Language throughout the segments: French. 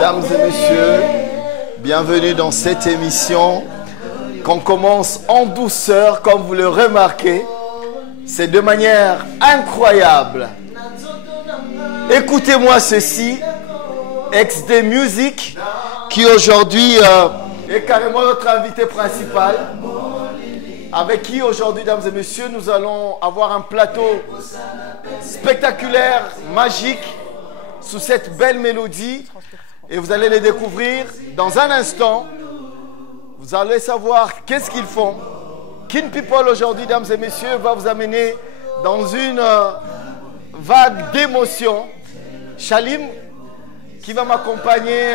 Mesdames et messieurs, bienvenue dans cette émission qu'on commence en douceur, comme vous le remarquez. C'est de manière incroyable. Écoutez-moi ceci, XD Music, qui aujourd'hui est carrément notre invité principal, avec qui aujourd'hui, mesdames et messieurs, nous allons avoir un plateau spectaculaire, magique, sous cette belle mélodie. Et vous allez les découvrir dans un instant. Vous allez savoir qu'est-ce qu'ils font. Kin People aujourd'hui, mesdames et messieurs, va vous amener dans une vague d'émotions. Chalim, qui va m'accompagner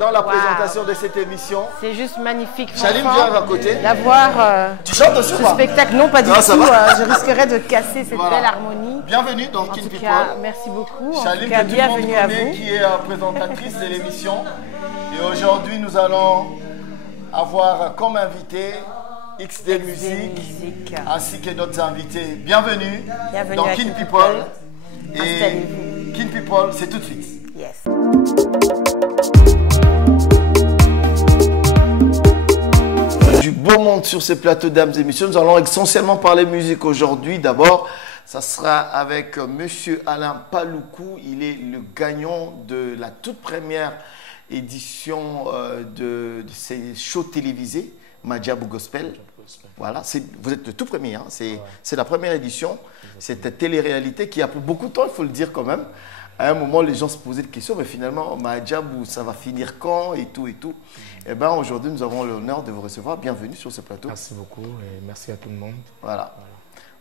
dans la présentation de cette émission. C'est juste magnifique. Chalim, viens à côté. D'avoir tu chantes aussi ce ou pas? spectacle. Non, pas du tout. Je risquerais de casser cette belle harmonie. Bienvenue dans Kin People. Merci beaucoup. Chalim, en tout cas, bienvenue à vous. Qui est présentatrice de l'émission. Et aujourd'hui, nous allons avoir comme invité XD Music, ainsi que d'autres invités. Bienvenue dans Kin People. Et Kin People, c'est tout de suite. Yes. Du beau monde sur ces plateaux, dames et messieurs. Nous allons essentiellement parler musique aujourd'hui. D'abord, ça sera avec Monsieur Alain Paloukou. Il est le gagnant de la toute première édition de ces shows télévisés, Madjabou Gospel. Voilà, vous êtes le tout premier, hein. C'est la première édition. Cette télé-réalité qui a pris beaucoup de temps, il faut le dire quand même. À un moment, les gens se posaient des questions, mais finalement, Madjabou, ça va finir quand et tout et tout. Et bien aujourd'hui, nous avons l'honneur de vous recevoir. Bienvenue sur ce plateau. Merci beaucoup et merci à tout le monde. Voilà.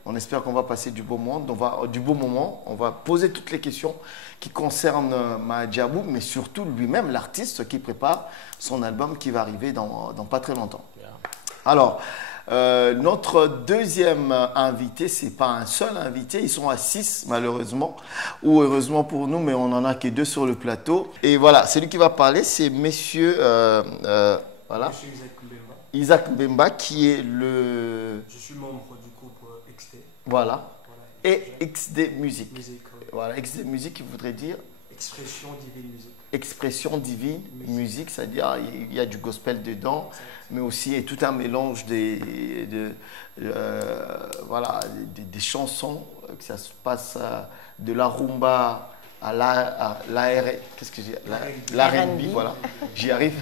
On espère qu'on va passer du beau moment. On va poser toutes les questions qui concernent Madjabou, mais surtout lui-même, l'artiste qui prépare son album qui va arriver dans pas très longtemps. Alors, notre deuxième invité, ce n'est pas un seul invité, ils sont à 6 malheureusement, ou heureusement pour nous, mais on n'en a que 2 sur le plateau. Et voilà, celui qui va parler, c'est monsieur, voilà, Monsieur Isaac Mbemba. Isaac Mbemba, qui est le... Je suis membre du groupe XD. Voilà. Et XD Music. Music, oui. Voilà, XD Music qui voudrait dire... Expression divine musique. Expression divine musique, c'est-à-dire il y a du gospel dedans, mais aussi tout un mélange voilà, des chansons, que ça se passe de la rumba à l'R&B, voilà, j'y arrive,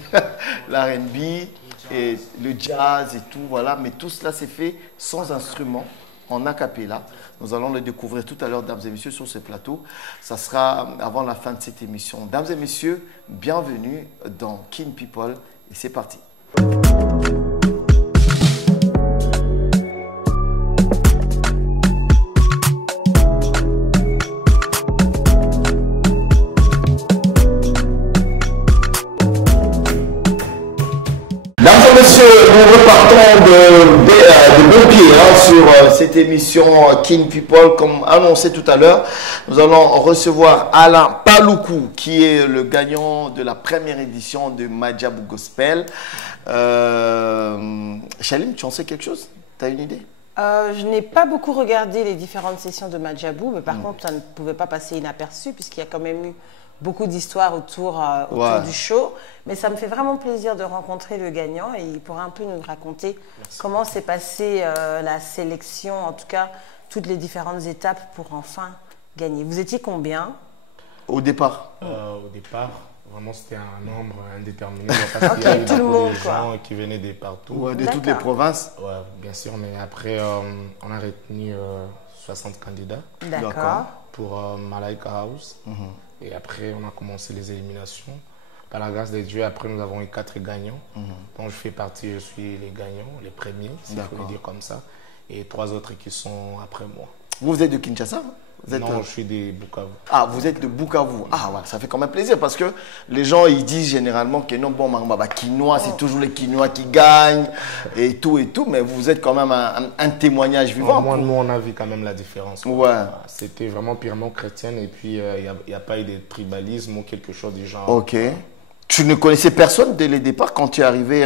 l'R&B et le jazz et tout, voilà, mais tout cela c'est fait sans instrument, en a cappella. Nous allons le découvrir tout à l'heure, dames et messieurs, sur ce plateau. Ça sera avant la fin de cette émission. Dames et messieurs, bienvenue dans Kin People et c'est parti. Monsieur, nous repartons de bon pied sur cette émission Kin People. Comme annoncé tout à l'heure, nous allons recevoir Alain Paloukou, qui est le gagnant de la première édition de Madjabou Gospel. Chalim, tu en sais quelque chose? Tu as une idée? Je n'ai pas beaucoup regardé les différentes sessions de Madjabou, mais par contre, ça ne pouvait pas passer inaperçu, puisqu'il y a quand même eu beaucoup d'histoires autour du show. Mais ça me fait vraiment plaisir de rencontrer le gagnant et il pourra un peu nous raconter comment s'est passée la sélection, en tout cas toutes les différentes étapes pour enfin gagner. Vous étiez combien? Au départ Au départ, Vraiment, c'était un nombre indéterminé. Parce qu'il y a eu tout le monde, des gens qui venaient de partout. Ouais, de toutes les provinces. Ouais, bien sûr, mais après, on a retenu 60 candidats D'accord. pour Malaika House. Et après, on a commencé les éliminations. Par la grâce de Dieu, après, nous avons eu 4 gagnants. Donc, je fais partie, je suis les gagnants, les premiers, si je peux le dire comme ça. Et 3 autres qui sont après moi. Vous êtes de Kinshasa? Non, je suis de Bukavu. Ah, vous êtes de Bukavu. Ah, voilà, ça fait quand même plaisir parce que les gens, ils disent généralement que non, bon, Quinois, c'est toujours les Quinois qui gagnent et tout, mais vous êtes quand même un témoignage vivant. Moi, nous, on a vu quand même la différence. Ouais. C'était vraiment purement chrétienne et puis il n'y a pas eu de tribalisme ou quelque chose du genre. Ok. Tu ne connaissais personne dès le départ quand tu es arrivé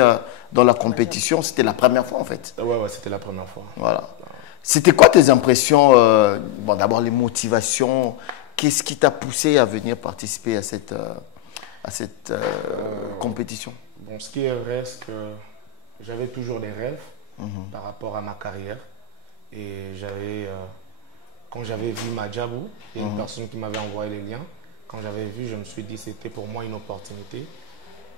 dans la compétition? C'était la première fois en fait? Ouais, c'était la première fois. Voilà. C'était quoi tes impressions? Bon, d'abord les motivations. Qu'est-ce qui t'a poussé à venir participer à cette compétition? Bon, ce qui est vrai, c'est que j'avais toujours des rêves par rapport à ma carrière. Et quand j'avais vu Madjabou, il y a une personne qui m'avait envoyé les liens. Quand j'avais vu, je me suis dit c'était pour moi une opportunité.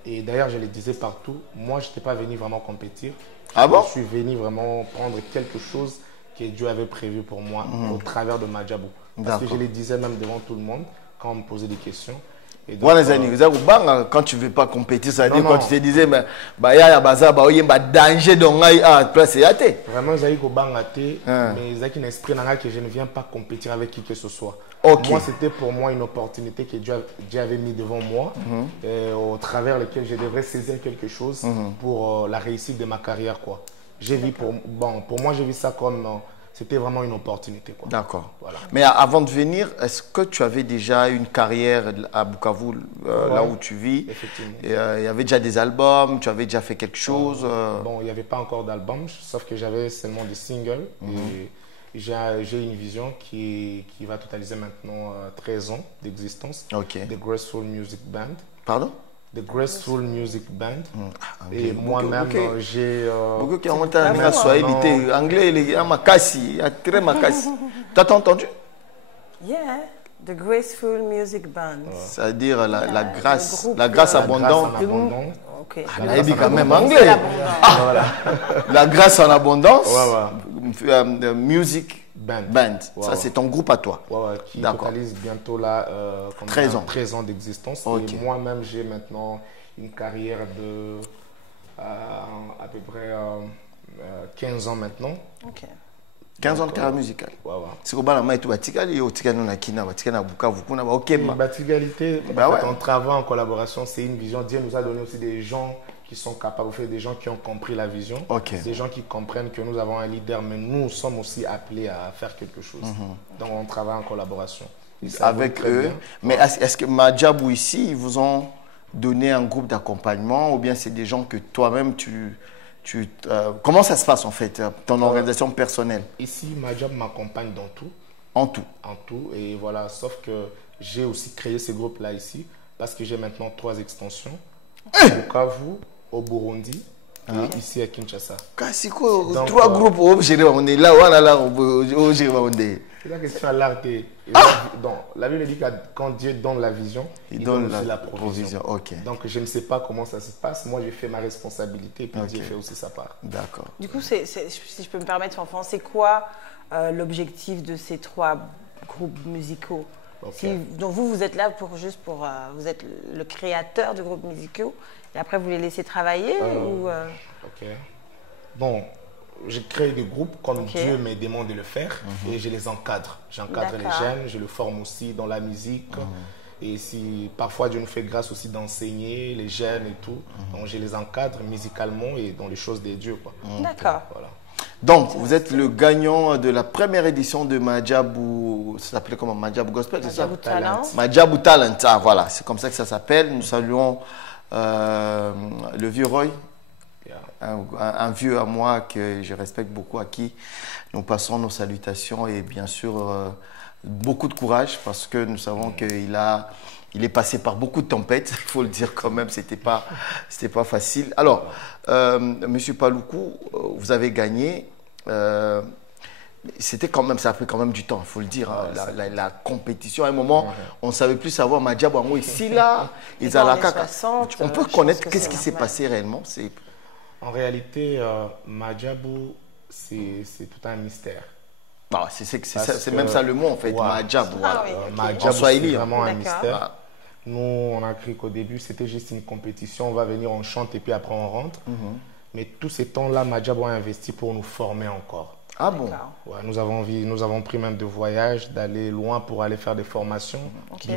Et d'ailleurs, je le disais partout, moi, je n'étais pas venu vraiment compétir. Ah bon? Je suis venu vraiment prendre quelque chose que Dieu avait prévu pour moi au travers de Madjabou. Parce que je le disais même devant tout le monde quand on me posait des questions. Et donc, quand tu ne veux pas compétir, ça veut dire quand tu te disais, mais il y a un danger dans la place, c'est athée. Vraiment, j'ai eu mais j'ai un esprit que je ne viens pas compétir avec qui que ce soit. Okay. Moi, c'était pour moi une opportunité que Dieu avait mis devant moi, au travers laquelle je devrais saisir quelque chose pour la réussite de ma carrière, quoi. Pour moi, j'ai vu ça comme c'était vraiment une opportunité. D'accord. Voilà. Mais avant de venir, est-ce que tu avais déjà une carrière à Bukavu, là où tu vis? Effectivement. Il y avait déjà des albums, tu avais déjà fait quelque chose? Bon, il n'y avait pas encore d'album, sauf que j'avais seulement des singles. Et j'ai une vision qui va totaliser maintenant 13 ans d'existence. Ok. The Graceful Music Band. Pardon? The Graceful Music Band. Et moi-même, j'ai... Beaucoup qui ont monté en Swahili, anglais, il est makasi, très makasi. T'as entendu? Yeah, The Graceful Music Band. C'est-à-dire la grâce abondante. Ok. Elle a dit quand même anglais. La grâce en abondance. Music Band. Ça, c'est ton groupe à toi. Qui totalise bientôt là 13 ans d'existence. Okay. Et moi-même, j'ai maintenant une carrière de à peu près 15 ans maintenant. Ok. 15 ans de carrière musicale. C'est comme ça on travaille en collaboration, c'est une vision. Dieu nous a donné aussi des gens qui sont capables, des gens qui ont compris la vision, des gens qui comprennent que nous avons un leader, mais nous sommes aussi appelés à faire quelque chose. Donc on travaille en collaboration. Avec eux. Bien. Mais est-ce que Madjabou ici, ils vous ont donné un groupe d'accompagnement ou bien c'est des gens que toi-même comment ça se passe en fait, ton organisation personnelle? Ici, Madjabou m'accompagne dans tout. En tout? En tout. Et voilà, sauf que j'ai aussi créé ce groupe-là ici parce que j'ai maintenant 3 extensions. Au Bukavu, au Burundi et ici à Kinshasa. Donc, 3 groupes au gérer, on est là, au gérer, on est. C'est la question à l'art. Donc, la Bible dit que quand Dieu donne la vision, il donne aussi la provision. Donc, je ne sais pas comment ça se passe. Moi, j'ai fait ma responsabilité et puis Dieu fait aussi sa part. D'accord. Du coup, si je peux me permettre, Fanfan, c'est quoi l'objectif de ces 3 groupes musicaux? Donc vous êtes là vous êtes le créateur de groupes musicaux et après vous les laissez travailler Bon, je crée des groupes comme Dieu me demande de le faire et je les encadre. J'encadre les jeunes, je le forme aussi dans la musique. Et si parfois Dieu nous fait grâce aussi d'enseigner les jeunes et tout, donc je les encadre musicalement et dans les choses de Dieu. D'accord. Voilà. Donc, vous êtes le gagnant de la première édition de Madjabou, ça s'appelait comment? Madjabou Gospel, c'est ça? Madjabou Talent. Madjabou Talent, voilà, c'est comme ça que ça s'appelle. Nous saluons le vieux Roy, un vieux à moi que je respecte beaucoup, à qui nous passons nos salutations et bien sûr beaucoup de courage parce que nous savons qu'il est passé par beaucoup de tempêtes, il faut le dire quand même, c'était pas facile. Alors, Monsieur Paloukou, vous avez gagné. C'était quand même, ça a pris quand même du temps, il faut le dire. Hein. La compétition, à un moment, on ne savait plus savoir Madjabou ici, là, ils dans allaient les 60, on peut je connaître pense que qu'est-ce c'est qui s'est normal. passé réellement. En réalité, Madjabou, c'est tout un mystère. Bon, c'est Parce même que- ça le mot en fait, Ouais. Madjabou. Ah Voilà. oui, ok. En Madjabou, c'est Swahili, hein. vraiment un D'accord. mystère. Nous, on a cru qu'au début, c'était juste une compétition. On va venir, on chante et puis après, on rentre. Mais tous ces temps-là, Madjabou a investi pour nous former encore. Ah bon? D'accord. Ouais, nous avons pris même de voyages, d'aller loin pour aller faire des formations.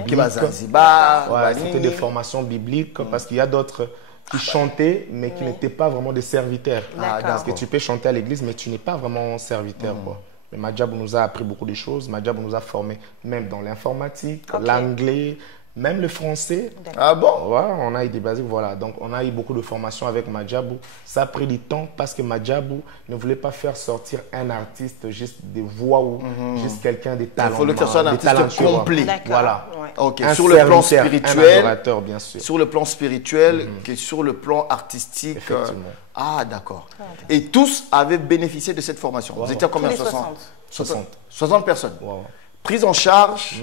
Qui va Zanzibar, Ouais, Wanini. c'était des formations bibliques parce qu'il y a d'autres qui chantaient mais qui n'étaient pas vraiment des serviteurs. D'accord. Parce que tu peux chanter à l'église mais tu n'es pas vraiment serviteur. Quoi. Mais Madjabou nous a appris beaucoup de choses. Madjabou nous a formés même dans l'informatique, Ok. l'anglais, même le français. Ah bon? Ouais, on a eu des basiques, voilà. Donc, on a eu beaucoup de formations avec Madjabou. Ça a pris du temps parce que Madjabou ne voulait pas faire sortir un artiste juste des voix ou juste quelqu'un des talents. Il faut que ce soit un artiste complet. D'accord. Voilà. Ouais. Ok, Un sur le plan serviteur, un spirituel, adorateur, bien sûr. sur le plan spirituel, que sur le plan artistique. Effectivement. Ah d'accord. Et tous avaient bénéficié de cette formation. Vous étiez à Tous combien? les 60 60. 60 personnes. Wow. Prise en charge,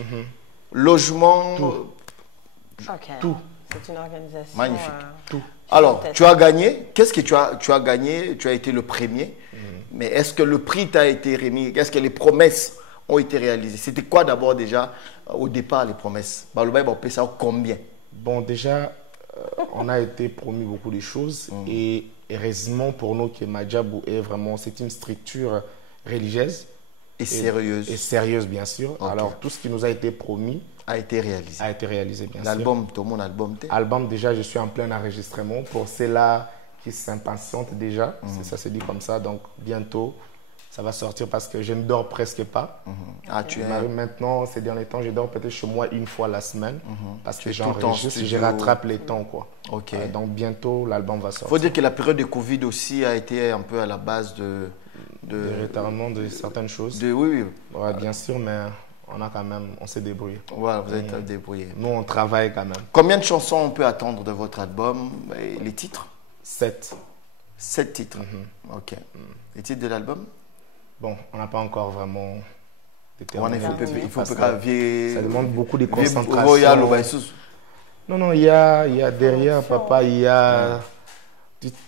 logement. Ok. Tout. C'est une organisation. Magnifique. Tout. Alors, Gigantesque. tu as gagné. Qu'est-ce que tu as gagné? Tu as été le premier. Mais est-ce que le prix t'a été remis? Est-ce que les promesses ont été réalisées? C'était quoi d'abord déjà, au départ, les promesses? Baloba, on paie ça combien? Bon, déjà, on a été promis beaucoup de choses et heureusement pour nous que Madjabou est vraiment, c'est une structure religieuse Et sérieuse. et sérieuse, bien sûr. Ok. Alors, tout ce qui nous a été promis A été réalisé. a été réalisé, bien sûr. L'album, tout le monde album, t'es? Album, déjà, je suis en plein enregistrement. Pour ceux-là qui s'impatientent déjà, ça se dit comme ça. Donc, bientôt, ça va sortir parce que je ne dors presque pas. Ah, tu es. Maintenant, ces derniers temps, je dors peut-être chez moi une fois la semaine parce Tu que es tout le temps en j'enregistre, je studio. rattrape les temps, quoi. Ok. Donc, bientôt, l'album va Il faut sortir. dire que la période de Covid aussi a été un peu à la base De retardement de certaines choses. oui. Ouais, bien sûr, mais on s'est débrouillé. Voilà, vous êtes débrouillé. Nous, on travaille quand même. Combien de chansons on peut attendre de votre album? Et les titres? 7. 7 titres. Ok. Les titres de l'album? Bon, on n'a pas encore vraiment Ouais, déterminé. il faut parce que graver. ça demande beaucoup de concentration. Royal, ouais, sous- Non, il y a derrière, papa, il y a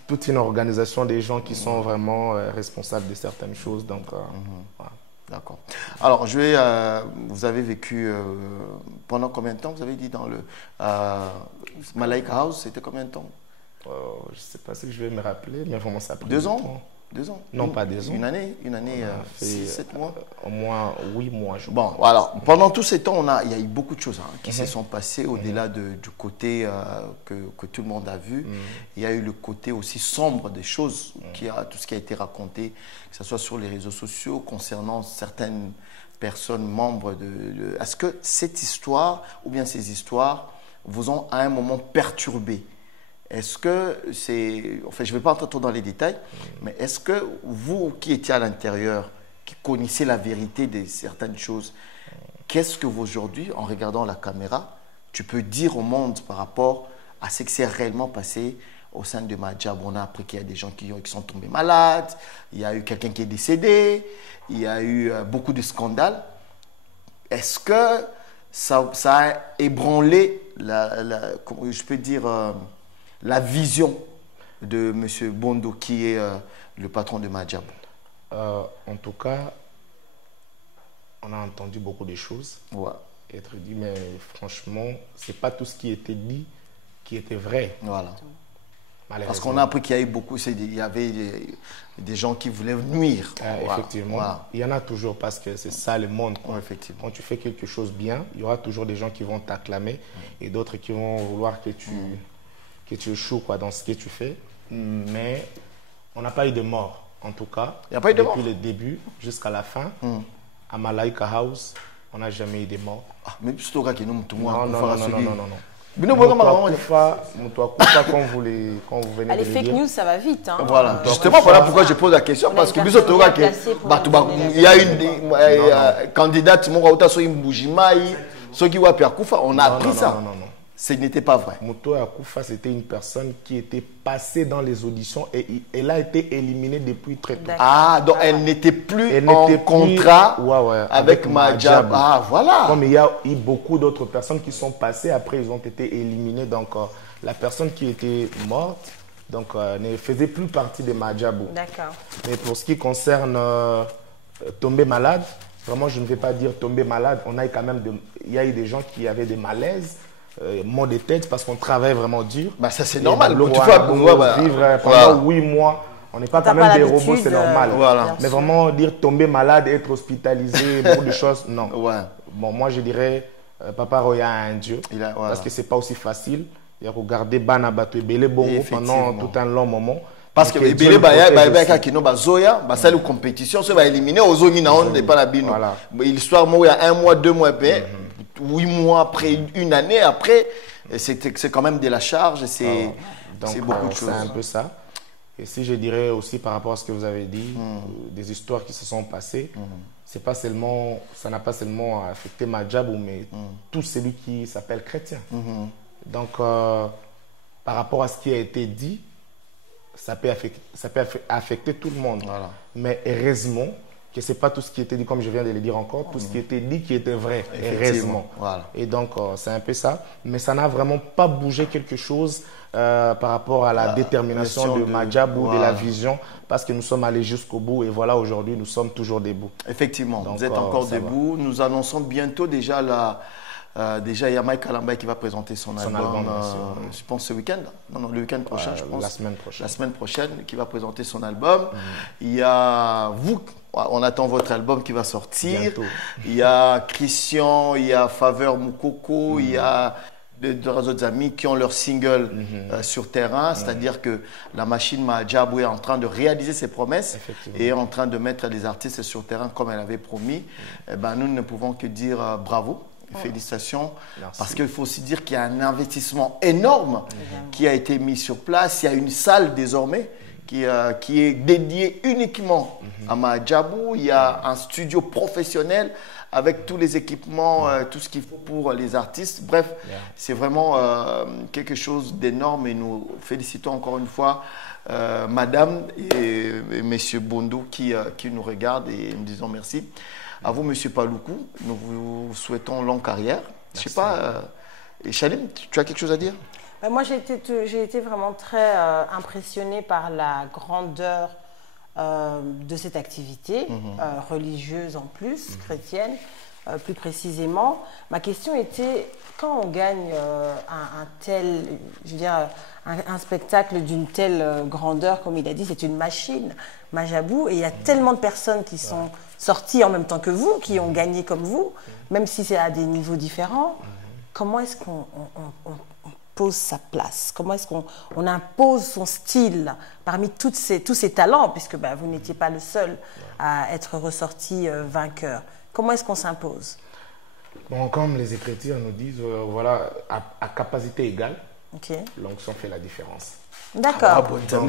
toute une organisation des gens qui sont vraiment responsables de certaines choses. Donc, voilà. D'accord. Alors, vous avez vécu pendant combien de temps? Vous avez dit dans le Malaika House, c'était combien de temps? Je ne sais pas si je vais me rappeler, mais vraiment ça a pris 2 du ans? temps. 2 ans? Non, pas 2 ans. Une année, On a fait, 6, 7 mois? Au moins 8 mois, je Bon, voilà. Pendant tous ces temps, il y a eu beaucoup de choses qui se sont passées au-delà du côté que tout le monde a vu. Il y a eu le côté aussi sombre des choses, tout ce qui a été raconté, que ce soit sur les réseaux sociaux, concernant certaines personnes membres de... Est-ce que cette histoire, ou bien ces histoires, vous ont à un moment perturbé? Est-ce que c'est... Enfin, je ne vais pas entrer trop dans les détails, mais est-ce que vous qui étiez à l'intérieur, qui connaissez la vérité de certaines choses, qu'est-ce que vous aujourd'hui, en regardant la caméra, tu peux dire au monde par rapport à ce qui s'est réellement passé au sein de Madjabou? On a appris qu'il y a des gens qui sont tombés malades, il y a eu quelqu'un qui est décédé, il y a eu beaucoup de scandales. Est-ce que ça a ébranlé, comment je peux dire, la vision de M. Bondo, qui est le patron de Madjabou? En tout cas, on a entendu beaucoup de choses Ouais. être dit, mais franchement, c'est pas tout ce qui était dit qui était vrai. Voilà. Malheureusement. Parce qu'on a appris qu'il y a eu beaucoup, il y avait des gens qui voulaient nuire. Voilà. Effectivement, Voilà. il y en a toujours parce que c'est ça le monde, quoi. Ouais, effectivement. Quand tu fais quelque chose bien, il y aura toujours des gens qui vont t'acclamer et d'autres qui vont vouloir que tu échoues, quoi, dans ce que tu fais. Mais on n'a pas eu de mort, en tout cas. Il n'y a pas eu de mort? Depuis le début jusqu'à la fin, à Malaika House, on n'a jamais eu de mort. Ah, mais plutôt que nous, tout le monde. Non. Bino Boga Marawan. Quand vous venez Ah, les de le fake dire. news, ça va vite. Hein. Voilà, justement, voilà pourquoi je pose la question, On a parce une que personne Biso bien placée pour nous donner la il y a vérité. une candidate, mon Raouta, sur une Boujimai, ceux qui ont perdu, on a appris ça. Non. ce n'était pas vrai. Motoya Akufa, c'était une personne qui était passée dans les auditions et elle a été éliminée depuis très tôt. Ah, donc elle n'était plus en contrat avec Madjabou. Ah, voilà. Comme il y a eu beaucoup d'autres personnes qui sont passées, après ils ont été éliminés. Donc la personne qui était morte donc, ne faisait plus partie de Madjabou. D'accord. Mais pour ce qui concerne tomber malade, vraiment je ne vais pas dire tomber malade. Il y a eu des gens qui avaient des malaises. Maux de tête parce qu'on travaille vraiment dur. Bah ça c'est normal. Tu vois, vivre pendant 8 mois, on n'est pas quand même des robots, c'est normal. Mais vraiment dire tomber malade, être hospitalisé, beaucoup de choses, non. Bon, moi je dirais, Papa Roya a un Dieu, parce que c'est pas aussi facile. Il y a regardé Banabato et Bélé Bongo pendant tout un long moment. Parce que Bélé Baya qui n'a pas Zoya, c'est la compétition, ça va éliminer aux zones on n'est pas la bino. L'histoire moi il y a 1 mois, 2 mois, 8 mois après, 1 année après, c'est quand même de la charge, c'est beaucoup de choses. C'est un peu ça. Et si je dirais aussi par rapport à ce que vous avez dit, des histoires qui se sont passées, ça n'a pas seulement affecté Madjabou, mais tout celui qui s'appelle chrétien. Donc, par rapport à ce qui a été dit, ça peut affecter tout le monde. Mais heureusement, que ce n'est pas tout ce qui était dit, comme je viens de le dire encore, tout ce qui était dit qui était vrai, heureusement. Et donc, c'est un peu ça. Mais ça n'a vraiment pas bougé quelque chose par rapport à la détermination de Madjabou, de la vision, parce que nous sommes allés jusqu'au bout et voilà, aujourd'hui, nous sommes toujours debout. Effectivement, donc, vous êtes encore debout. Nous annonçons bientôt déjà déjà, il y a Mike Kalambay qui va présenter son album, je pense ce week-end. Non, le week-end prochain, je pense. La semaine prochaine. La semaine prochaine, qui va présenter son album. Il y a vous, on attend votre album qui va sortir. Bientôt. Il y a Christian, il y a Faveur Moukoko, il y a deux autres amis qui ont leur single sur terrain. C'est-à-dire que la machine Madjabou est en train de réaliser ses promesses et est en train de mettre les artistes sur terrain comme elle avait promis. Eh ben, nous ne pouvons que dire bravo. Félicitations. Merci. Parce qu'il faut aussi dire qu'il y a un investissement énorme qui a été mis sur place. Il y a une salle désormais qui est dédiée uniquement à Madjabou. Il y a un studio professionnel avec tous les équipements, tout ce qu'il faut pour les artistes. Bref, c'est vraiment quelque chose d'énorme et nous félicitons encore une fois Madame et Monsieur Bondo qui nous regardent et nous disons merci. À vous, Monsieur Paloukou, nous vous souhaitons longue carrière. Je ne sais pas, et Chalim, tu as quelque chose à dire? Moi, j'ai été vraiment très impressionnée par la grandeur de cette activité, religieuse en plus, chrétienne, plus précisément. Ma question était, quand on gagne un spectacle d'une telle grandeur, comme il a dit, c'est une machine, Madjabou, et il y a tellement de personnes qui sont sorties en même temps que vous, qui ont gagné comme vous, même si c'est à des niveaux différents. Comment est-ce qu'on pose sa place? Comment est-ce qu'on impose son style parmi tous ces talents, puisque vous n'étiez pas le seul à être ressorti vainqueur? Comment est-ce qu'on s'impose? Bon, comme les Écritures nous disent, voilà, à capacité égale, l'onction fait la différence. D'accord. J'aime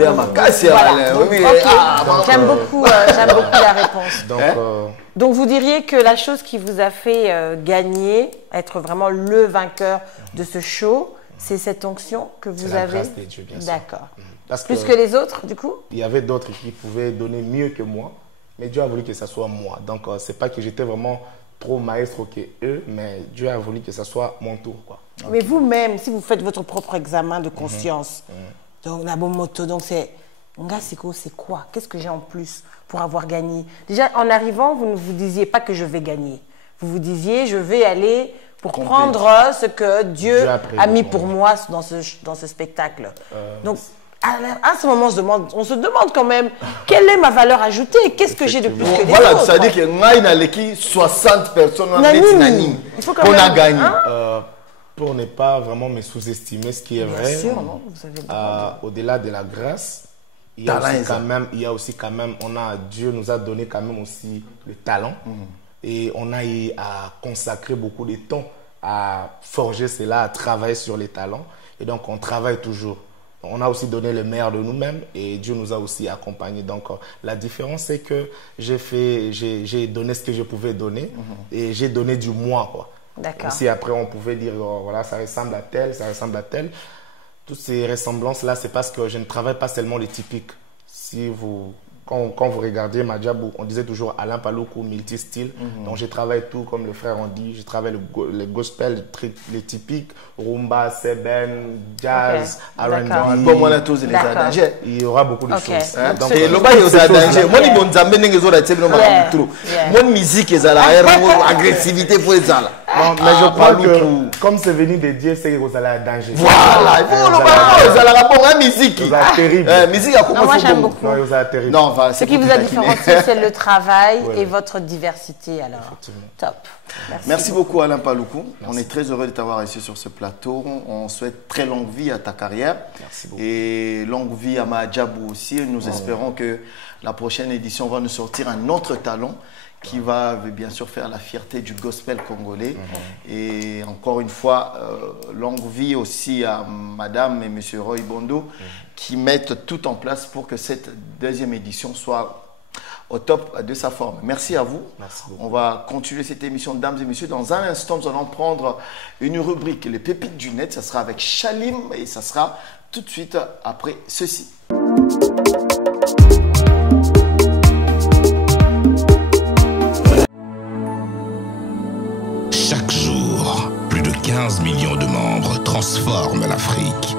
beaucoup la réponse. Donc vous diriez que la chose qui vous a fait gagner, être vraiment le vainqueur de ce show, c'est cette onction que vous avez. La grâce de Dieu, bien sûr. D'accord. Plus que les autres, du coup? Il y avait d'autres qui pouvaient donner mieux que moi, mais Dieu a voulu que ça soit moi. Donc c'est pas que j'étais vraiment trop maestro que eux, mais Dieu a voulu que ça soit mon tour, quoi. Mais vous-même, si vous faites votre propre examen de conscience, donc la bonne moto, donc c'est quoi? Qu'est-ce que j'ai en plus pour avoir gagné? Déjà, en arrivant, vous ne vous disiez pas que je vais gagner. Vous vous disiez, je vais aller pour prendre ce que Dieu a mis pour moi dans ce spectacle. Donc, à ce moment, on se demande quand même, quelle est ma valeur ajoutée? Qu'est-ce que j'ai de plus que les autres? Voilà, ça veut dire que moi, il y a l'équipe 60 personnes on a gagné. Pour ne pas vraiment me sous-estimer, ce qui est vrai, au-delà de la grâce, il y a aussi quand même, Dieu nous a donné quand même aussi le talent et on a eu à consacrer beaucoup de temps à forger cela, à travailler sur les talents et donc on travaille toujours. On a aussi donné le meilleur de nous-mêmes et Dieu nous a aussi accompagnés. Donc la différence c'est que j'ai donné ce que je pouvais donner et j'ai donné du moi, quoi. D'accord. Aussi, après, on pouvait dire, voilà, ça ressemble à tel, ça ressemble à tel. Toutes ces ressemblances-là, c'est parce que je ne travaille pas seulement les typiques. Si vous... Quand vous regardez Madjabou, on disait toujours Alain Paloukou, multi-style. Donc, je travaille tout, comme le frère on dit. Je travaille les gospel, les typiques, rumba, seben, jazz, R&B. Bon, moi, là, tous les adagés. Il y aura beaucoup de choses. Hein? Donc, et le bas, il y a des adagés. Moi, les bons amis, les autres, c'est trop. Moi, musique, ils ont l'agressivité pour les autres. Mais je crois que, comme c'est venu de Dieu, c'est que vous allez à danger. Voilà, il faut le bas, ils ont la bonne musique. Vous êtes terrible. Musique a commencé. Moi, j'aime beaucoup. Non, vous êtes terrible. Ce qui vous a différencié, c'est le travail et votre diversité. Alors, top. Merci beaucoup Alain Paloukou. On est très heureux de t'avoir ici sur ce plateau. On souhaite très longue vie à ta carrière. Merci beaucoup. Et longue vie à Madjabou aussi. Nous espérons que la prochaine édition va nous sortir un autre talent qui va bien sûr faire la fierté du gospel congolais. Et encore une fois, longue vie aussi à Madame et Monsieur Roy Bondo qui mettent tout en place pour que cette deuxième édition soit au top de sa forme. Merci à vous. Merci beaucoup. On va continuer cette émission, dames et messieurs. Dans un instant, nous allons prendre une rubrique, les pépites du net. Ça sera avec Chalim et ça sera tout de suite après ceci. Chaque jour, plus de 15 millions de membres transforment l'Afrique.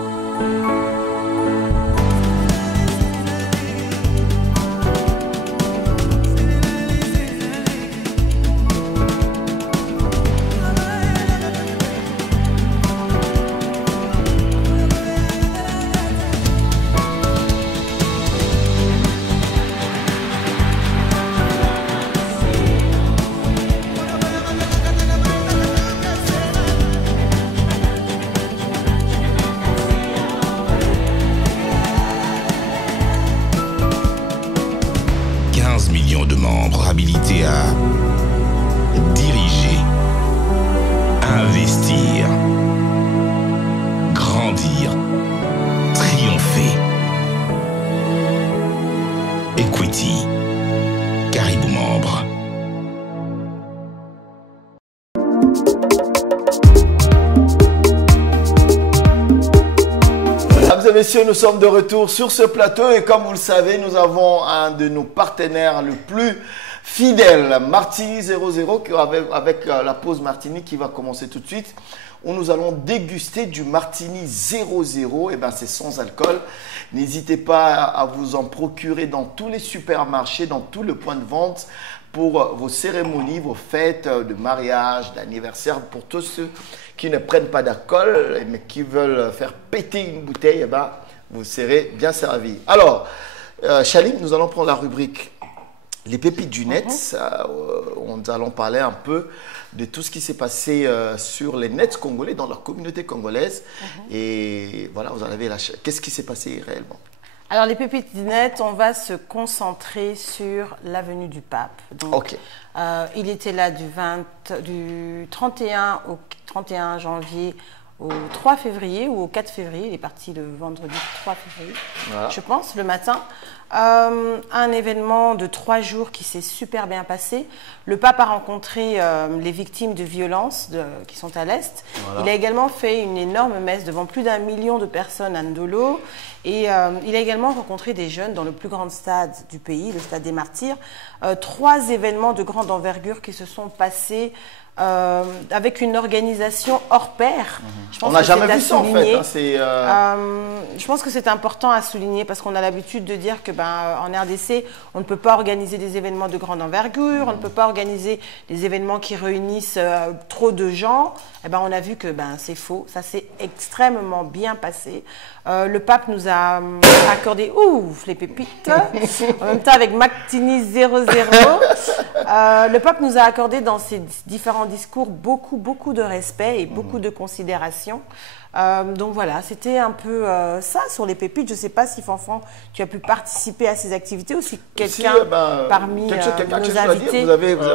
De membres habilités à diriger, investir, grandir, triompher. Equity, Caribou Membre. Mesdames et messieurs, nous sommes de retour sur ce plateau et comme vous le savez, nous avons un de nos partenaires le plus fidèle, Martini 00, avec la pause Martini qui va commencer tout de suite, où nous allons déguster du Martini 00. Et ben c'est sans alcool. N'hésitez pas à vous en procurer dans tous les supermarchés, dans tous les points de vente pour vos cérémonies, vos fêtes de mariage, d'anniversaire, pour tous ceux qui ne prennent pas d'alcool mais qui veulent faire péter une bouteille, eh ben, vous serez bien servis. Alors, Chalim, nous allons prendre la rubrique les pépites du net. Nous allons parler un peu de tout ce qui s'est passé sur les nets congolais, dans leur communauté congolaise. Et voilà, vous en avez la... Qu'est-ce qui s'est passé réellement? Alors, les pépites du net, on va se concentrer sur l'avenue du Pape. Donc, il était là du 31 au 31 janvier au 3 février ou au 4 février. Il est parti le vendredi 3 février, je pense, le matin. Un événement de 3 jours qui s'est super bien passé. Le pape a rencontré les victimes de violences qui sont à l'Est. Il a également fait une énorme messe devant plus d'1 million de personnes à Ndolo. Et il a également rencontré des jeunes dans le plus grand stade du pays, le stade des Martyrs. 3 événements de grande envergure qui se sont passés avec une organisation hors pair. On n'a jamais vu ça en fait. Je pense que c'est important à souligner parce qu'on a l'habitude de dire que en RDC, on ne peut pas organiser des événements de grande envergure, on ne peut pas organiser des événements qui réunissent trop de gens. Eh ben, on a vu que c'est faux. Ça s'est extrêmement bien passé. Le pape nous a accordé les pépites. En même temps, avec Martini 00, le pape nous a accordé dans ses différents discours beaucoup de respect et beaucoup de considération. Donc voilà, c'était un peu ça sur les pépites. Je ne sais pas si Fanfan, tu as pu participer à ces activités ou si quelqu'un parmi nos invités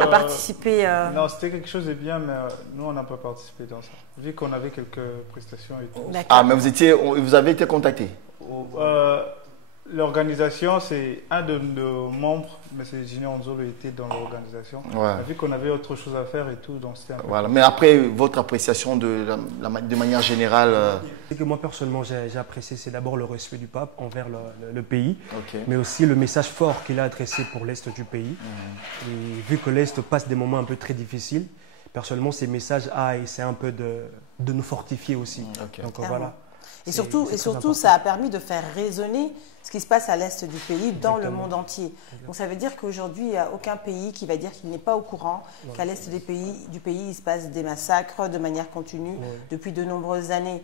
a participé. Non, c'était quelque chose de bien, mais nous, on n'a pas participé dans ça. Vu qu'on avait quelques prestations et tout. Ah, mais vous avez été contacté? L'organisation, c'est un de nos membres, M. Junior Nzolo était dans l'organisation. On a vu qu'on avait autre chose à faire et tout, donc c'était un peu... Voilà. Mais après, votre appréciation de manière générale Ce que moi, personnellement, j'ai apprécié, c'est d'abord le respect du pape envers le pays, mais aussi le message fort qu'il a adressé pour l'Est du pays. Et vu que l'Est passe des moments un peu très difficiles, personnellement, ces messages essaient un peu de nous fortifier aussi. Donc voilà. Et surtout, ça a permis de faire résonner ce qui se passe à l'est du pays dans le monde entier. Donc ça veut dire qu'aujourd'hui, il n'y a aucun pays qui va dire qu'il n'est pas au courant qu'à l'est du pays, il se passe des massacres de manière continue depuis de nombreuses années.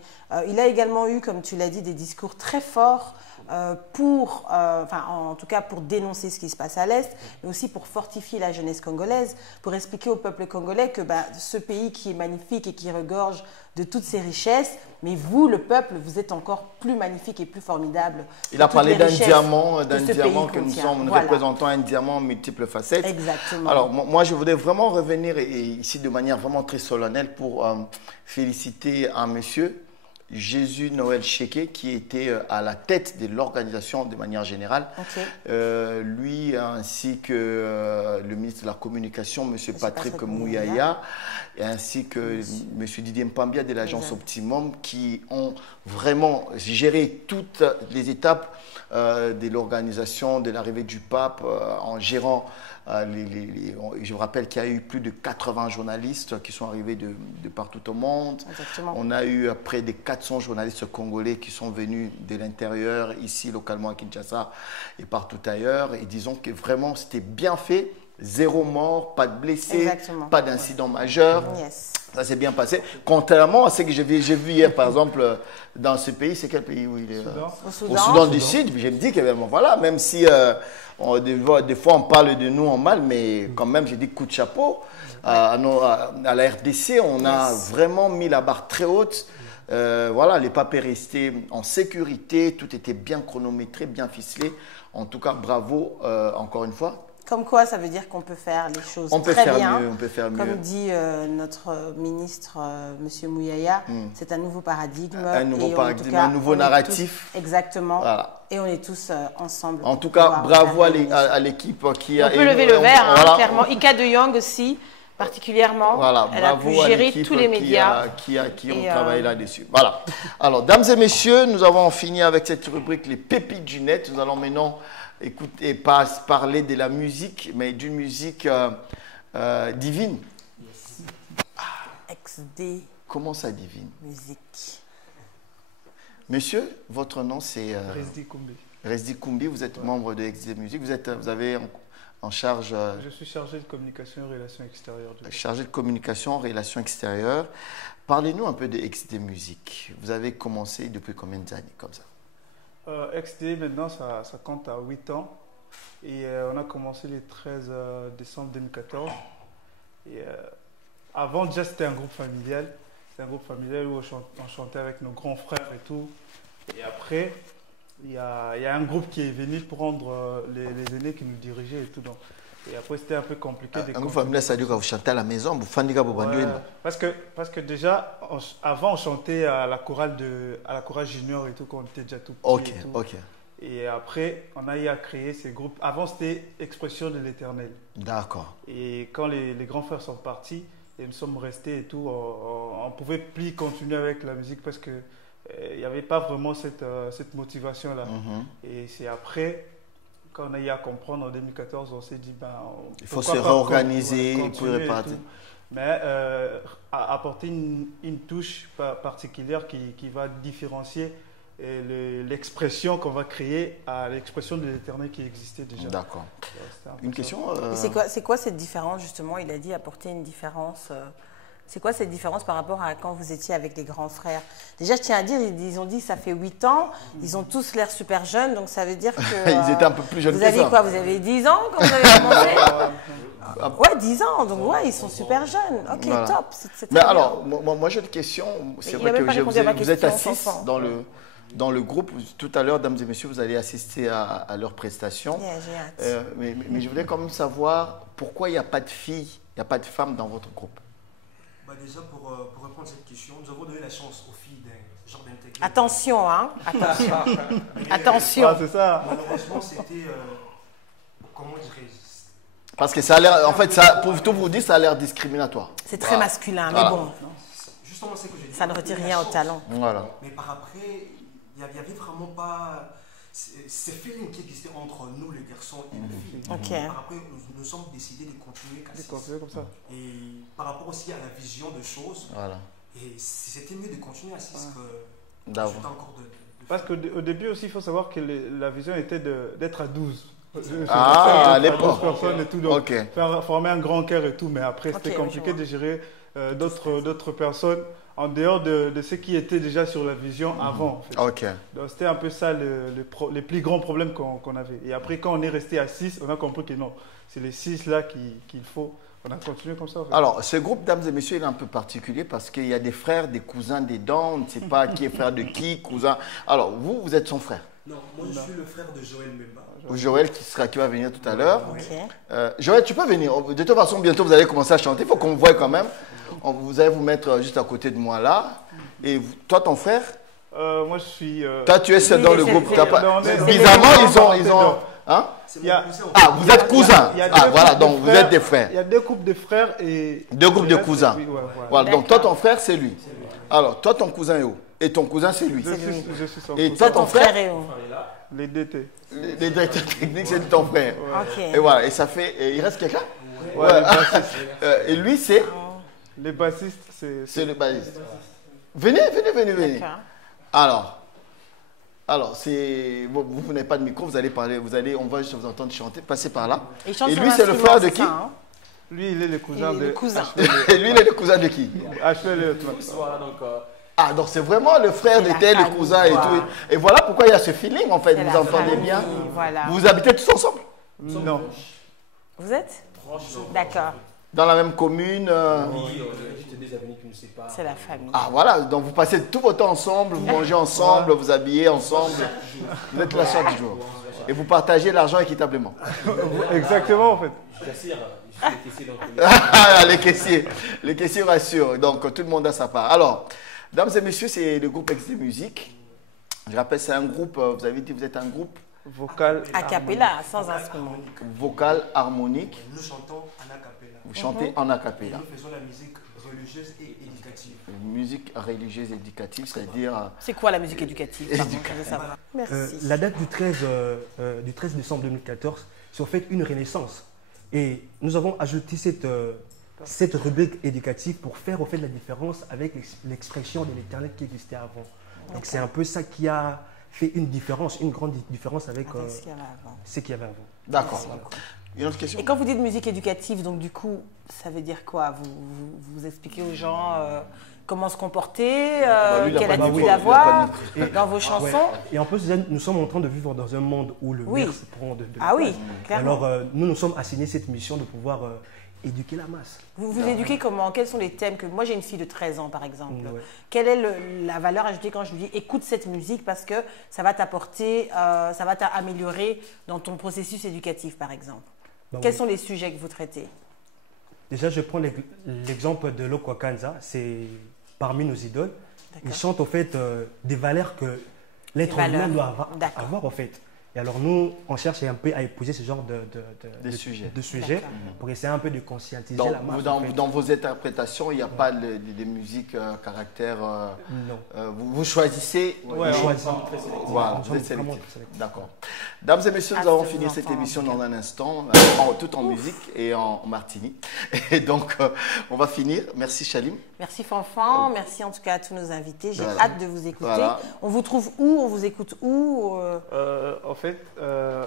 Il a également eu, comme tu l'as dit, des discours très forts en tout cas pour dénoncer ce qui se passe à l'Est, mais aussi pour fortifier la jeunesse congolaise, pour expliquer au peuple congolais que ce pays qui est magnifique et qui regorge de toutes ses richesses, mais vous, le peuple, vous êtes encore plus magnifique et plus formidable. Il a parlé d'un diamant que nous représentons un diamant multiples facettes. Exactement. Alors, moi, je voudrais vraiment revenir ici de manière vraiment très solennelle pour féliciter un monsieur, Jésus Noël Cheke, qui était à la tête de l'organisation de manière générale. Lui, ainsi que le ministre de la Communication, M. Patrick Mouyaya, et ainsi que M. Didier Mpambia de l'agence Optimum, qui ont vraiment géré toutes les étapes de l'organisation, de l'arrivée du pape, en gérant je vous rappelle qu'il y a eu plus de 80 journalistes qui sont arrivés de partout au monde. Exactement. On a eu près de 400 journalistes congolais qui sont venus de l'intérieur, ici localement à Kinshasa et partout ailleurs. Et disons que vraiment c'était bien fait. 0 mort, pas de blessés, pas d'incident majeur. Ça s'est bien passé. Contrairement à ce que j'ai vu hier, par exemple, dans ce pays, c'est quel pays où il est Au Soudan du Sud. Je me dis que voilà, même si des fois on parle de nous en mal, mais quand même, j'ai dit coup de chapeau. À la RDC, on a vraiment mis la barre très haute. Voilà, les papes est resté en sécurité, tout était bien chronométré, bien ficelé. En tout cas, bravo encore une fois. Comme quoi, ça veut dire qu'on peut faire les choses très bien. On peut faire mieux. Comme dit notre ministre, M. Mouyaya, c'est un nouveau paradigme. Un nouveau paradigme, un nouveau narratif. Exactement. Voilà. Et on est tous ensemble. En tout cas, bravo à l'équipe qui a... On peut lever le verre, clairement. Ika de Young aussi, particulièrement. Voilà, elle a pu gérer tous les médias. Qui ont travaillé là-dessus. Voilà. Alors, dames et messieurs, nous avons fini avec cette rubrique, les pépites du net. Nous allons maintenant... écoutez, pas parler de la musique, mais d'une musique divine. XD. Comment ça, divine? Musique. Monsieur, votre nom c'est Resdi Koumbi. Resdi Koumbi, vous êtes membre de XD Musique. Vous avez en charge... Je suis chargé de communication et relations extérieures. Chargé de communication et relations extérieures. Parlez-nous un peu de XD Musique. Vous avez commencé depuis combien d'années comme ça? XD, maintenant, ça compte à 8 ans. Et on a commencé le 13 décembre 2014. Et avant, déjà, c'était un groupe familial. C'était un groupe familial où on chantait avec nos grands frères et tout. Et après, il y a un groupe qui est venu prendre les aînés qui nous dirigeaient et tout. Donc, et après, c'était un peu compliqué. Un groupe familial, ça veut dire que vous chantez à la maison, vous faites parce que déjà, avant, on chantait à la chorale junior et tout, quand on était déjà tout petit. Et après, on a eu à créer ces groupes. Avant, c'était Expression de l'Éternel. D'accord. Et quand les grands frères sont partis, et nous sommes restés et tout, on ne pouvait plus continuer avec la musique parce qu'il n'y avait pas vraiment cette motivation-là. Et c'est après... Quand on a eu à comprendre en 2014, on s'est dit il faut se réorganiser pour repartir. Mais apporter une touche particulière qui va différencier l'expression qu'on va créer à l'expression de l'Éternel qui existait déjà. D'accord. Une question C'est quoi cette différence justement? Il a dit apporter une différence. C'est quoi cette différence par rapport à quand vous étiez avec les grands frères? Déjà, je tiens à dire, ils ont dit que ça fait 8 ans, ils ont tous l'air super jeunes, donc ça veut dire que... Ils étaient un peu plus jeunes que ça. Vous avez quoi? Vous avez 10 ans quand vous avez commencé? Ouais, 10 ans, donc ouais, ils sont super jeunes. Ok, voilà. Top. Mais alors, moi j'ai une question. C'est vrai que vous êtes assis dans le groupe. Tout à l'heure, dames et messieurs, vous allez assister à leurs prestations. Yeah, j'ai hâte. Mais je voudrais quand même savoir pourquoi il n'y a pas de filles, il n'y a pas de femmes dans votre groupe. Déjà, pour répondre à cette question, nous avons donné la chance aux filles d'un genre d'intégrer. Attention, hein. Attention. Attention. Ah, c'est ça. Malheureusement, c'était... comment dirais-je? Parce que ça a l'air, en fait, ça, pour tout vous dire, ça a l'air discriminatoire. C'est très masculin, mais bon. Justement, c'est que j'ai dit. Ça ne retire rien au talent. Voilà. Mais par après, il n'y avait vraiment pas ces feelings qui existaient entre nous, les garçons et les filles. Ok. Par après, nous sommes décidés de continuer Comme ça. Et par rapport aussi à la vision de choses, Voilà. et c'était mieux de continuer à 6 que D'abord. encore de Parce qu'au début aussi, il faut savoir que la vision était d'être à 12. Ah, à l'époque. 12 personnes et tout, donc Ok. former un grand cœur et tout, mais après c'était Ok, compliqué je vois. de gérer d'autres personnes en dehors de ceux qui étaient déjà sur la vision avant. En fait. Ok. Donc c'était un peu ça les plus grands problèmes qu'on avait. Et après, quand on est resté à 6, on a compris que non, c'est les 6 là qu'il faut. On a continué comme ça. En fait. Alors, ce groupe, dames et messieurs, il est un peu particulier parce qu'il y a des frères, des cousins, des dents. On ne sait pas qui est frère de qui, cousin. Alors, vous êtes son frère. Non, moi je suis le frère de Joël Mbemba. Ou Joël qui va venir tout à l'heure. Ok. Joël, tu peux venir. De toute façon, bientôt, vous allez commencer à chanter. Il faut qu'on voie quand même. Vous allez vous mettre juste à côté de moi là. Et toi, ton frère, Moi, je suis. toi, tu es seul dans le groupe. T'as pas- dans les- Bizarrement, ils ont. Hein? C'est Il y a- mon cousin. Ah, vous êtes cousins. il y a Ah, deux voilà, couples de donc vous frères. êtes des frères. Il y a 2 couples de frères et. 2 groupes de le reste, cousins. oui, ouais, Voilà, donc toi, D'accord. ton frère, c'est lui. Alors, toi, ton cousin est où? Et ton cousin, c'est lui. Je suis son Et cousin. toi, Ton ton frère frère, est où? Les DT. les directeurs techniques, c'est ton frère. Ok. Et voilà, et ça fait. Et il reste quelqu'un? Ouais, les bassistes. Et lui, c'est Les bassistes, c'est. le bassiste. Venez. D'accord. Alors c'est. Vous n'avez pas de micro, vous allez parler, on va juste vous entendre chanter, passez par là. Il chante Et sur lui, c'est le l'instrument, frère de c'est qui? ça, hein? Lui, il est le cousin Il est de. le cousin. Et lui, il est le cousin de qui? HPL. Voilà, donc, Ah, donc c'est vraiment le frère C'est de la tel, le famille, cousin et quoi. tout. Et voilà pourquoi il y a ce feeling, en fait. C'est Vous la entendez famille, bien? Voilà. Vous habitez tous ensemble? Non. Vous êtes? D'accord. Dans la même commune oui, juste des amis qui ne sait pas. C'est la famille. Ah voilà, donc vous passez tout votre temps ensemble, vous mangez ensemble, vous habillez ensemble. Vous êtes là chaque jour. Et vous partagez l'argent équitablement. Exactement, en fait. C'est-à-dire, je suis caissier dans Ah, les caissiers rassurent. Donc tout le monde a sa part. Alors, dames et messieurs, c'est le groupe XD Music. Je rappelle, c'est un groupe, vous avez dit vous êtes un groupe Vocal. A cappella, sans instrument. vocal harmonique. Nous chantons en a cappella. Vous chantez en a cappella. Nous faisons la musique religieuse et éducative. Musique religieuse éducative, c'est-à-dire. C'est quoi la musique éducative? Pardon, je veux savoir. Merci. La date du 13 décembre 2014, c'est en fait une renaissance. Et nous avons ajouté cette rubrique éducative pour faire au fait la différence avec l'expression de l'éternel qui existait avant. Donc c'est un peu ça qui a fait une différence, une grande différence avec Avec ce qu'il y avait avant. ce qu'il y avait avant. D'accord. Une autre question? Et quand vous dites musique éducative, donc du coup, ça veut dire quoi? Vous expliquez aux gens comment se comporter, lui, il a quelle pas de attitude micro, il a avoir Et- dans vos chansons? Ouais. Et en plus, nous sommes en train de vivre dans un monde où le Oui. verse prend de la Ah oui, place. clairement. Alors, nous nous sommes assignés cette mission de pouvoir éduquer la masse. Vous vous éduquez comment? Quels sont les thèmes que... Moi, j'ai une fille de 13 ans, par exemple. Ouais. Quelle est la valeur ajoutée quand je lui dis écoute cette musique parce que ça va t'apporter, ça va t'améliorer dans ton processus éducatif, par exemple? Bah Quels oui. sont les sujets que vous traitez? Déjà, je prends l'exemple de Lokwa Kanza, c'est parmi nos idoles. Il D'accord. chante au fait des valeurs que l'être Des valeurs. humain doit D'accord. avoir en fait. Et alors nous, on cherche un peu à épouser ce genre De sujets. de sujets D'accord. pour essayer un peu de conscientiser Donc, la masse. dans, en fait. dans vos interprétations, il n'y a pas de musique caractère. Non. Vous choisissez. Ouais, On on- choisit. Voilà, Nous vous sommes êtes vraiment sélectif. sélectifs. D'accord. Dames et messieurs, nous Ah, allons c'est finir bon, cette enfin, émission en tout dans un instant, tout en musique et en martini. Et donc, on va finir. Merci Chalim. Merci Fanfan, merci en tout cas à tous nos invités. J'ai Voilà. hâte de vous écouter. Voilà. On vous trouve où? On vous écoute où? En fait,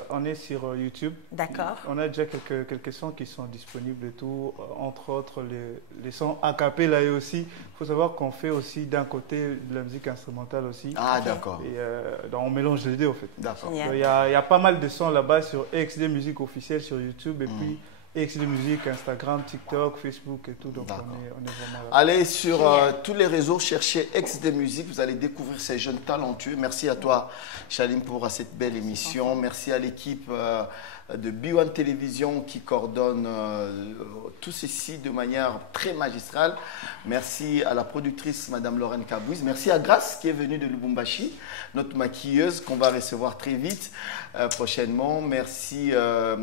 on est sur YouTube. D'accord. On a déjà quelques sons qui sont disponibles et tout, entre autres les sons a cappella et aussi, il faut savoir qu'on fait aussi d'un côté de la musique instrumentale aussi. Ah, d'accord. Et donc on mélange les deux en fait. D'accord. Génial. Il y a pas mal de sons là-bas sur XD Musique officielle sur YouTube et puis XD Musique, Instagram, TikTok, Facebook et tout. Donc on D'accord. est vraiment là. Allez sur Génial. tous les réseaux, cherchez XD Musique, vous allez découvrir ces jeunes talentueux. Merci à toi, Chalim, pour cette belle émission. Merci à l'équipe de B1 Télévision qui coordonne tout ceci de manière très magistrale. Merci à la productrice Madame Lorraine Kabouiz. Merci à Grace qui est venue de Lubumbashi, notre maquilleuse qu'on va recevoir très vite prochainement. Merci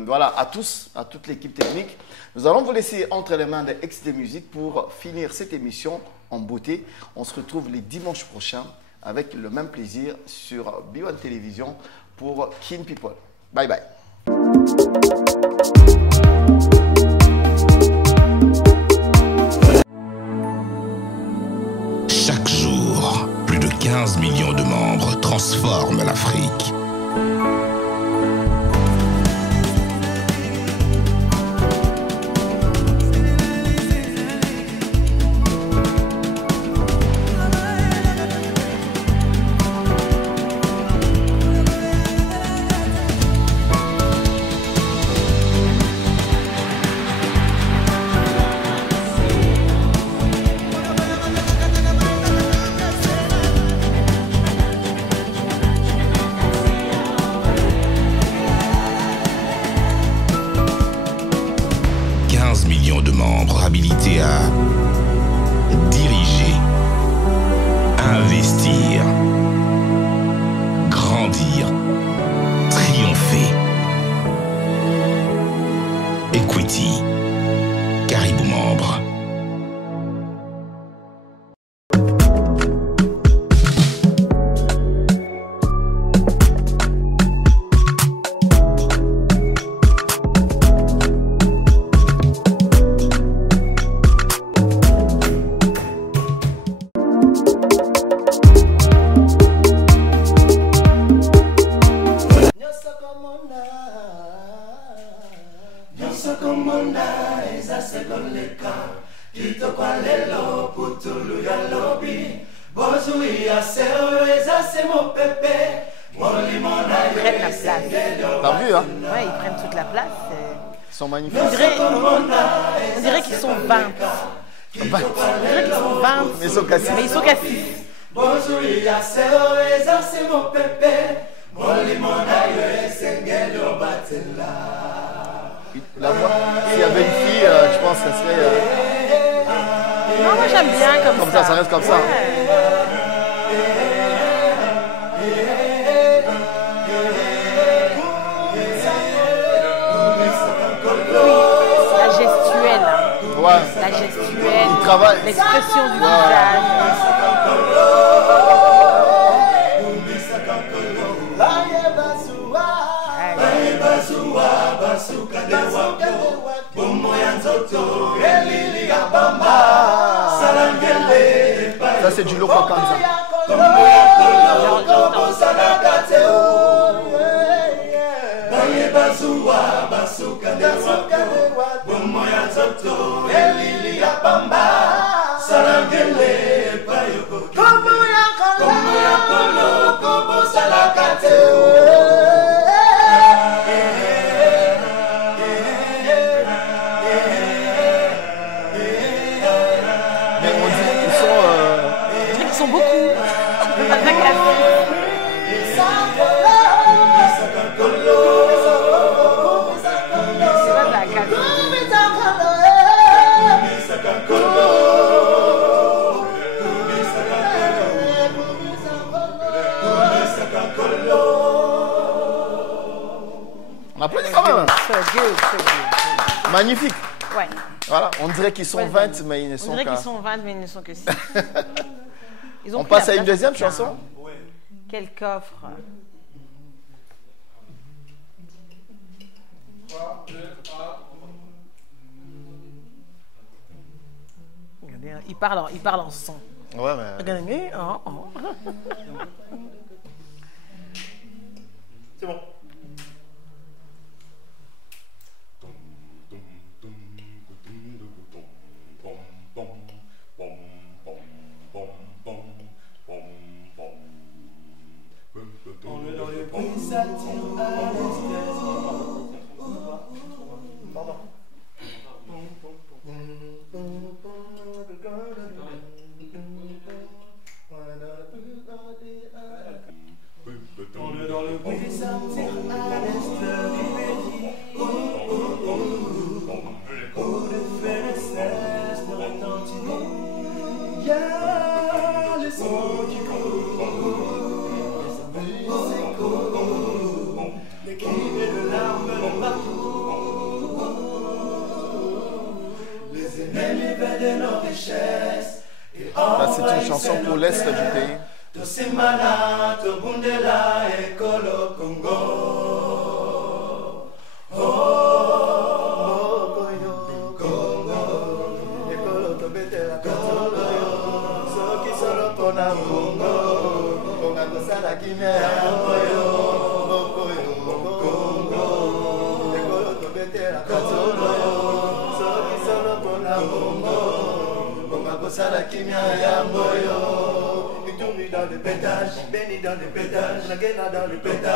voilà, à tous, à toute l'équipe technique. Nous allons vous laisser entre les mains de XD Music pour finir cette émission en beauté. On se retrouve les dimanches prochains avec le même plaisir sur B1 Télévision pour Kin People. Bye bye. Chaque jour, plus de 15 millions de membres transforment l'Afrique. Millions de membres habilités à diriger, investir, grandir, triompher. Equity, Caribou Membre. T'as vu, hein? Ouais, ils prennent toute la place. Ils sont magnifiques. On dirait qu'ils sont 20. On dirait qu'ils sont 20. Mais ils sont cassés. Mais ils sont cassés. La voix, s'il y avait une fille, je pense que ça serait... Non, moi j'aime bien comme ça. Ça reste comme ça. La gestuelle. Ouais. La gestuelle. Il travaille. L'expression du visage. Ça c'est du Loko Kanza. Ils sont beaucoup. On applaudit quand même. So good. Magnifique. Ouais. Voilà, on dirait qu'ils sont 20, mais ils ne sont On dirait qu'à... qu'ils sont 20, mais ils ne sont que 6. On passe à une deuxième chanson? Quel coffre. Il parle en son. Ouais, mais... C'est bon. On est dans les bruits, ça tire à l'esthésie. Pardon. On est dans le bruit, ça tire Là, c'est une chanson pour l'Est du pays. Tosimana tobundela ekolo Congo. Congo, ekolo tobetela Congo. Soki solo pona Congo, konga kosala kimia ya moyo. Congo, ekolo tobetela Congo. Soki solo pona Congo, konga kosala kimia ya moyo. Dans le pétage, béni dans le pétage, Nagena dans le pétage,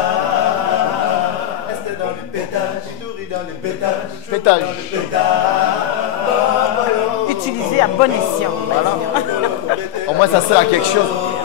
Est dans le pétage, Iduri dans le pétage, Pétage. dans le pétage. Utilisé à bon escient. Voilà. Au moins, ça sert à quelque chose. Congo,